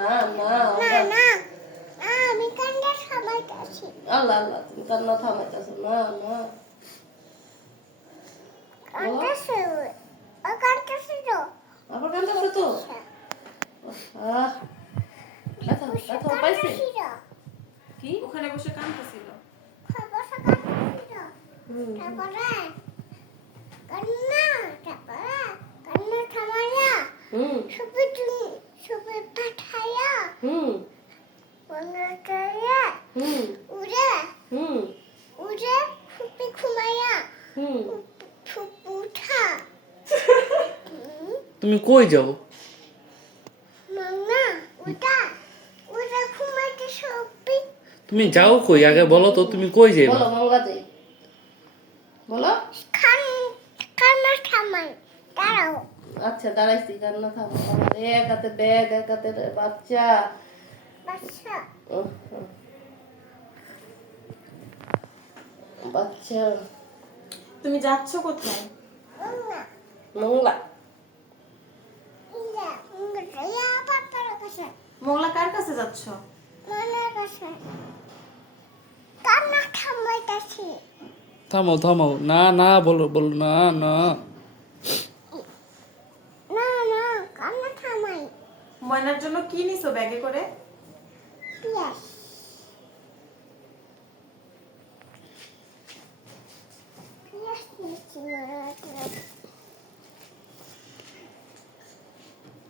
না না না না আমি কান্না থামাইতাছি। আল্লাহ আল্লাহ তুমি কান্না থামাইতেছো না না কান্দাছে ও কান্দাছে তো আবার কান্দাছো তো আহ ব্যথা ব্যথা পাইছে কি ওখানে বসে কাঁদতেছিল। তারপরে কান্না কান্না থামাইয়া সবে তুমি সবে পাঠাইয়া বন্ধুরা উড়ে উড়ে ফুপি ঘুমাইয়া ফুপুঠা তুমি কই যাও? মামা ওটা ওটা ঘুমাইতে সবই তুমি যাও কই আগে বলো তো, তুমি কই যাইবা? বলো মঙ্গলা যাই বলো। কান্না থামাই দাঁড়াও। আচ্ছা দাঁড়াইছি কান্না থামাও। এক হাতে ব্যাগ এক হাতে বাচ্চা বাচ্চা বাচ্চা তুমি যাচ্ছ কোথায়? মামা মঙ্গলা ইয়া ইয়া পাপার কাছে মোগলা কার কাছে যাচ্ছ? মামার কাছে কান্না থামাইতাছি। থামো থামো, না না বলো বলো, না না না না কান্না থামাই ময়নার জন্য কি নিছো ব্যাগে করে? পিয়াস